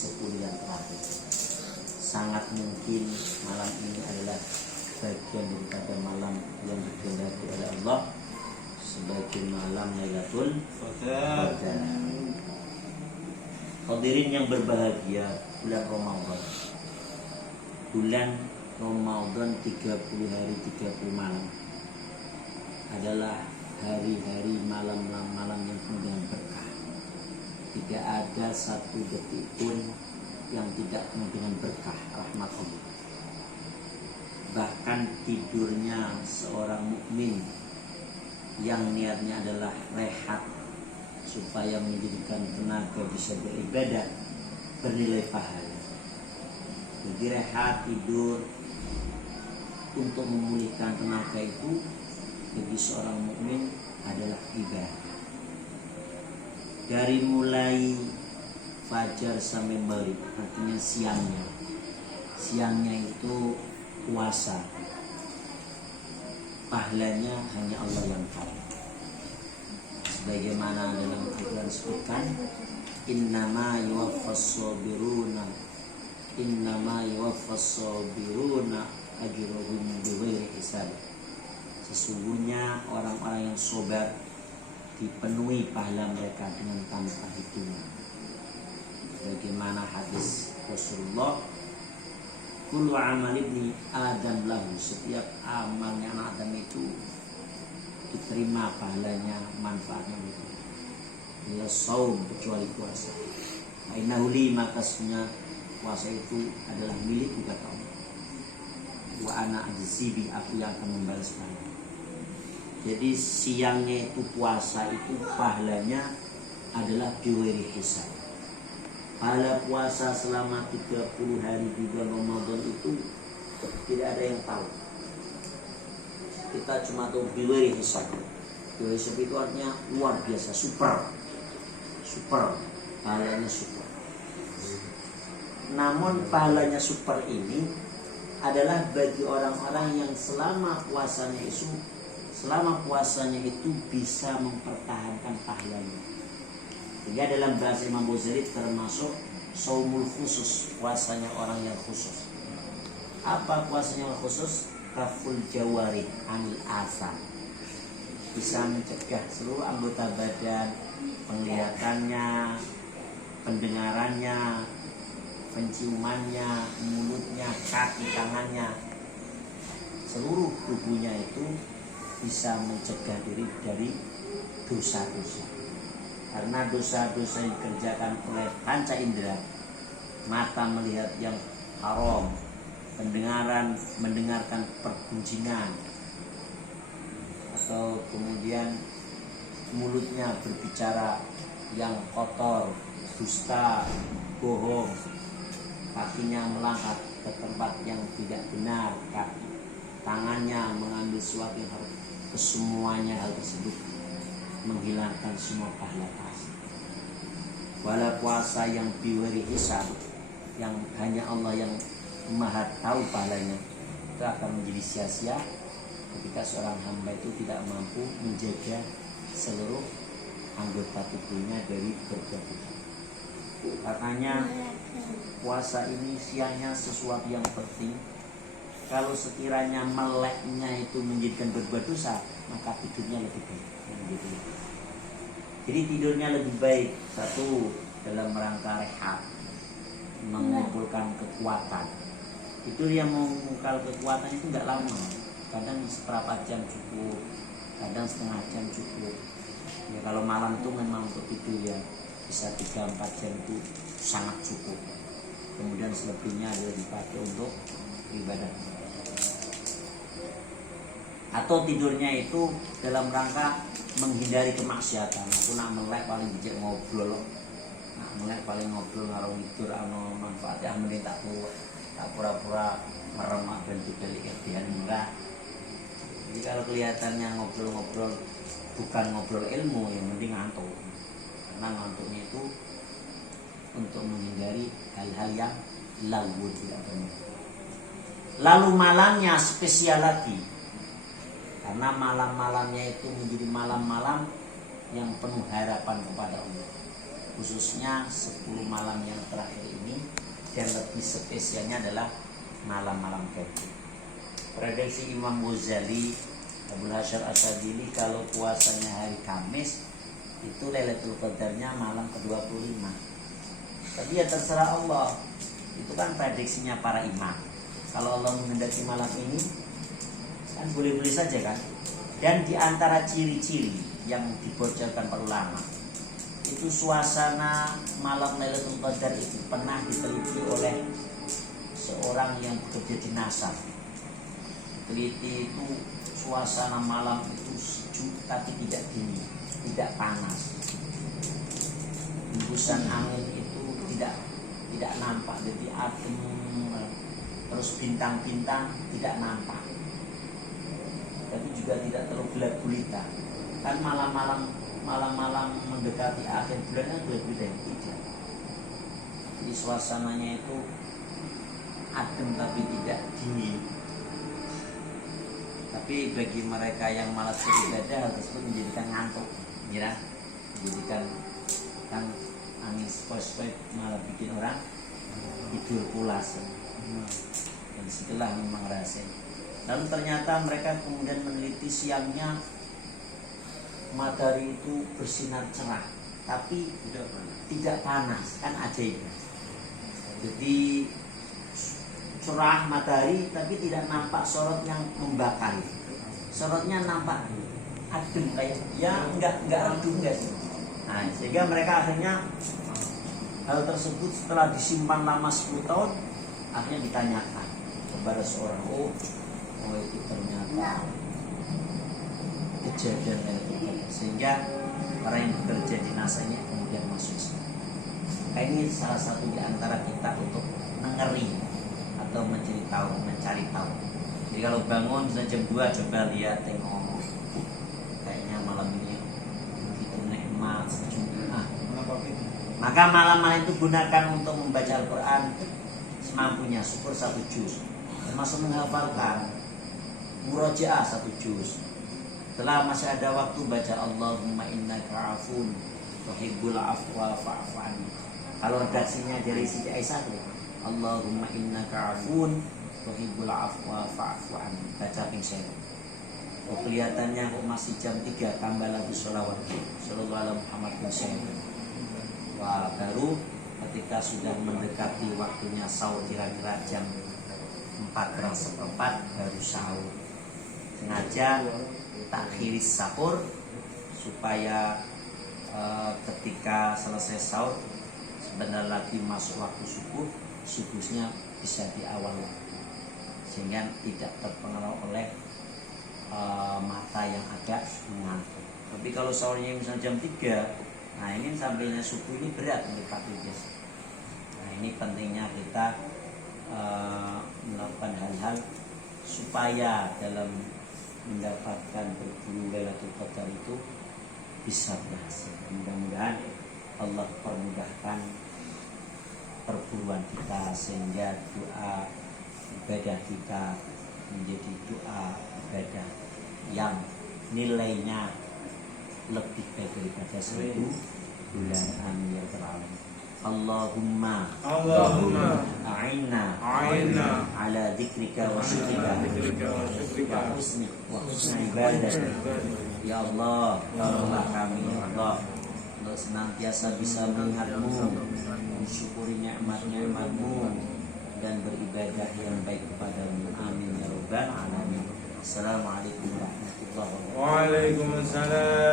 10 yang terakhir. Sangat mungkin malam ini adalah bagian daripada malam yang dikehendaki oleh Allah sebagai malam Lailatul Qadar. Hadirin yang berbahagia, bulan Ramadan. Bulan Ramadan 30 hari 30 malam adalah hari-hari malam-malam yang penuh dengan berkah. Tidak ada satu detik pun yang tidak penuh dengan berkah rahmat Allah. Bahkan tidurnya seorang mukmin yang niatnya adalah rehat supaya menjadikan tenaga bisa beribadah bernilai pahala. Jadi rehat tidur untuk memulihkan tenaga itu bagi seorang mukmin adalah ibadah. Dari mulai fajar sampai maghrib, artinya siangnya. Siangnya itu puasa. Pahalanya hanya Allah yang tahu. Sebagaimana dalam Al-Quran disebutkan, innama yuwaffas sabiruna ajruhum bighairi hisab. Sesungguhnya orang-orang yang sabar dipenuhi pahala mereka dengan tanpa hitungan. Bagaimana hadis Rasulullah, kullu amal ibni Adam lahu, setiap amalnya anak Adam itu diterima pahalanya, manfaatnya itu. Ya saum, kecuali puasa. Innahu li, maka sesungguhnya puasa itu adalah milik kata Allah. Wa ana ajzibi, aku yang akan membalas pahala. Jadi siangnya itu puasa itu pahalanya adalah bighairi hisab. Pahala puasa selama 30 hari di bulan Ramadan itu tidak ada yang tahu. Kita cuma tahu bighairi hisab. Bighairi hisab itu artinya luar biasa, super, pahalanya super. Namun pahalanya super ini adalah bagi orang-orang yang selama puasanya itu bisa mempertahankan pahalanya. Jadi dalam bahasa Imam Ghazali termasuk saumul khusus, puasanya orang yang khusus. Apa puasanya yang khusus? Kaful jawari anil asam, bisa mencegah seluruh anggota badan, penglihatannya, pendengarannya, penciumannya, mulutnya, kaki, tangannya, seluruh tubuhnya itu bisa mencegah diri dari dosa-dosa. Karena dosa-dosa yang dikerjakan oleh panca indera, mata melihat yang haram, pendengaran mendengarkan pergunjingan, atau kemudian mulutnya berbicara yang kotor, dusta, bohong, kakinya melangkah ke tempat yang tidak benar, tangannya mengambil sesuatu yang harus, kesemuanya hal tersebut menghilangkan semua pahala puasa. Walau puasa yang bighairi hisab, yang hanya Allah yang Maha tahu pahalanya, itu akan menjadi sia-sia ketika seorang hamba itu tidak mampu menjaga seluruh anggota tubuhnya dari berbuat dosa. Katanya puasa ini siangnya sesuatu yang penting. Kalau sekiranya meleknya itu menjadikan berbuat dosa, maka tidurnya lebih baik. Jadi tidurnya lebih baik, satu dalam rangka rehat, mengumpulkan kekuatan. Tidur yang mengumpulkan kekuatan itu nggak lama, kadang seperempat jam cukup, kadang setengah jam cukup. Ya, kalau malam itu memang untuk tidur ya bisa 3-4 jam itu sangat cukup. Kemudian selebihnya adalah dipakai untuk ibadah. Atau tidurnya itu dalam rangka menghindari kemaksiatan. Aku nak melek paling bijak ngobrol, nak melek paling ngobrol ngaruh tidur ano manfaatnya mending tak pura-pura merem dan dibalik kebihan enggak. Jadi kalau kelihatannya ngobrol-ngobrol bukan ngobrol ilmu, yang mending ngantuk. Karena ngantuknya itu untuk menghindari hal-hal yang lagu tidak benar. Lalu malamnya spesial lagi, karena malam-malamnya itu menjadi malam-malam yang penuh harapan kepada Allah. khususnya 10 malam yang terakhir ini, dan lebih spesialnya adalah malam-malam keji. Prediksi Imam Ghazali Abu Hasyar Asyadili kalau puasanya hari Kamis itu Lailatul Qadarnya malam ke-25. Tapi ya terserah Allah. Itu kan prediksinya para imam. Kalau Allah menghendaki malam ini kan boleh-boleh saja kan. Dan di antara ciri-ciri yang dibocorkan para ulama, itu suasana malam Lailatul Qadar itu pernah diteliti oleh seorang yang bekerja di NASA. Diteliti itu suasana malam itu sejuk tapi tidak dingin, tidak panas. Hembusan angin itu tidak nampak, jadi adem, terus bintang-bintang tidak nampak, tapi juga tidak terlalu gelap gulita. Kan malam-malam mendekati akhir bulannya gelap gulita tidak. Jadi suasananya itu adem tapi tidak dingin. Tapi bagi mereka yang malas beribadah, hal tersebut menjadikan ngantuk, ya, menjadikan kan angin sepoi-sepoi malah bikin orang tidur pulas. Dan disitulah memang rahasia. Lalu ternyata mereka kemudian meneliti siangnya matahari itu bersinar cerah, tapi tidak panas, kan ajaib. Jadi cerah matahari tapi tidak nampak sorot yang membakar. Sorotnya nampak adem kayak ya enggak redup enggak sih. Nah, sehingga mereka akhirnya hal tersebut setelah disimpan lama 10 tahun akhirnya ditanyakan kepada seorang itu ternyata kejadian itu, sehingga orang yang bekerja di NASA ini kemudian masuk. Nah, ini salah satu di antara kita untuk mengeri atau mencari tahu. Jadi kalau bangun bisa jam 2 coba lihat, tengok kayaknya malam ini begitu nikmat, sejuk. Maka malam-malam itu gunakan untuk membaca Al-Quran semampunya, syukur 1 juz, termasuk menghafalkan murojaah 1 juz. Setelah masih ada waktu baca Allahumma innaka afun tuhibbul afwa fa'fu anni. Kalau redaksinya dari Siti Aisyah tuh, Allahumma innaka afun tuhibbul afwa fa'fu anni, baca pingsen. Oh, kelihatannya kok masih jam 3, tambah lagi sholawat sallallahu alaihi Muhammad pingsen. Wah, baru ketika sudah mendekati waktunya sahur, kira-kira jam 4:04 baru sahur. Sengaja takhiris sahur supaya ketika selesai sahur sebentar lagi masuk waktu subuhnya bisa di awal waktu, sehingga tidak terpengaruh oleh mata yang agak mengantuk. Tapi kalau sahurnya misalnya jam 3, nah ini sampainya subuh ini berat untuk aktivitas. Nah ini pentingnya kita melakukan hal-hal supaya dalam mendapatkan berburu Lailatul Qadar itu bisa berhasil. Mudah-mudahan Allah permudahkan perburuan kita sehingga doa ibadah kita menjadi doa ibadah yang nilainya lebih baik daripada 1000 bulan. Amin ya rabbal alamin. Allahumma a'inna ala dzikrika wa syukrika wa husni ibadah. Ya Allah, tolonglah kami ya Allah untuk senantiasa bisa mengingatmu, mensyukuri nikmat-nikmatmu dan beribadah yang baik kepadamu. Amin ya rabbal alamin. Assalamualaikum warahmatullahi wabarakatuh. Waalaikumsalam.